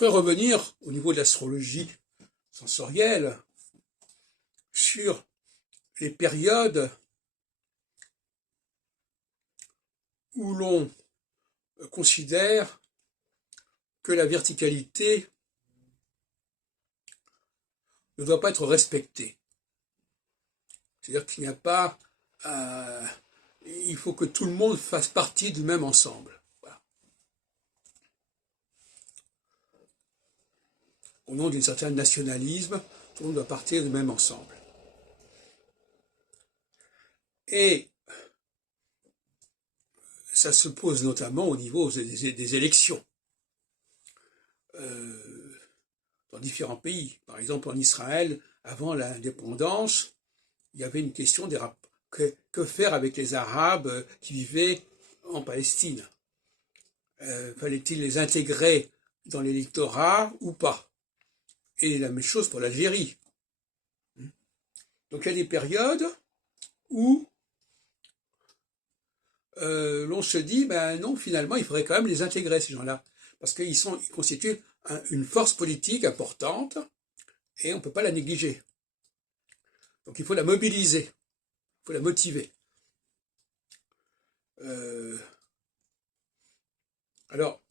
pourrais revenir au niveau de l'astrologie sensorielle sur les périodes où l'on considère que la verticalité ne doit pas être respectée. C'est-à-dire qu'il n'y a pas... il faut que tout le monde fasse partie du même ensemble. Voilà. Au nom d'un certain nationalisme, tout le monde doit partir du même ensemble. Et ça se pose notamment au niveau des élections. Dans différents pays. Par exemple, en Israël, avant l'indépendance, il y avait une question que faire avec les Arabes qui vivaient en Palestine. Fallait-il les intégrer dans l'électorat ou pas? Et la même chose pour l'Algérie. Donc il y a des périodes où l'on se dit, ben non, finalement, il faudrait quand même les intégrer, ces gens-là, parce qu'ils constituent une force politique importante et on ne peut pas la négliger. Donc il faut la mobiliser, il faut la motiver. Alors,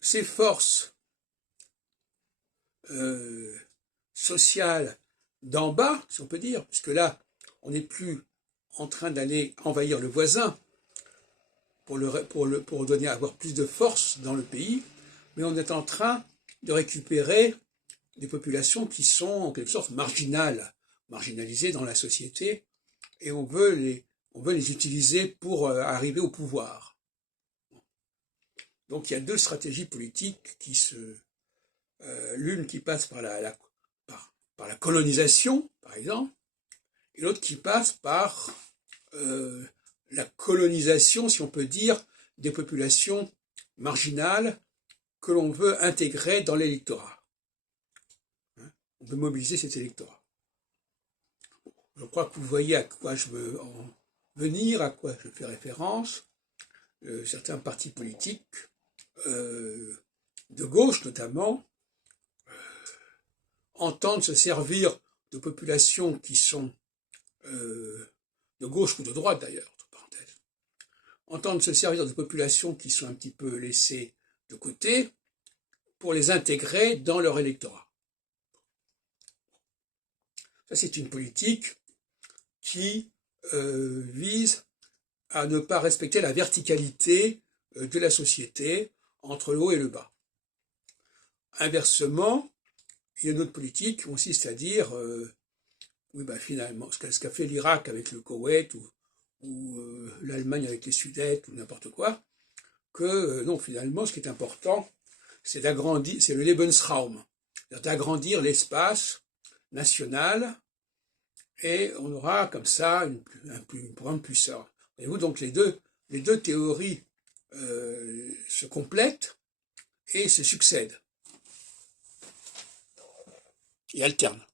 ces forces sociales d'en bas, si on peut dire, puisque là, on n'est plus en train d'aller envahir le voisin pour donner avoir plus de force dans le pays, mais on est en train de récupérer des populations qui sont en quelque sorte marginalisées dans la société, et on veut les utiliser pour arriver au pouvoir. Donc il y a deux stratégies politiques l'une qui passe par la colonisation, par exemple, et l'autre qui passe par la colonisation, si on peut dire, des populations marginales que l'on veut intégrer dans l'électorat. On veut mobiliser cet électorat. Je crois que vous voyez à quoi je veux en venir, à quoi je fais référence. Certains partis politiques, de gauche notamment, entendent se servir de populations qui sont de gauche ou de droite d'ailleurs, entre parenthèses, entendent se servir de populations qui sont un petit peu laissées de côté pour les intégrer dans leur électorat. Ça, c'est une politique qui vise à ne pas respecter la verticalité de la société entre le haut et le bas. Inversement, il y a une autre politique qui consiste à dire oui, ben finalement, ce qu'a fait l'Irak avec le Koweït ou l'Allemagne avec les Sudètes ou n'importe quoi, que non, finalement, ce qui est important, c'est d'agrandir, c'est le Lebensraum, c'est-à-dire d'agrandir l'espace national, et on aura comme ça une grande puissance. Voyez-vous, donc les deux théories se complètent et se succèdent et alternent.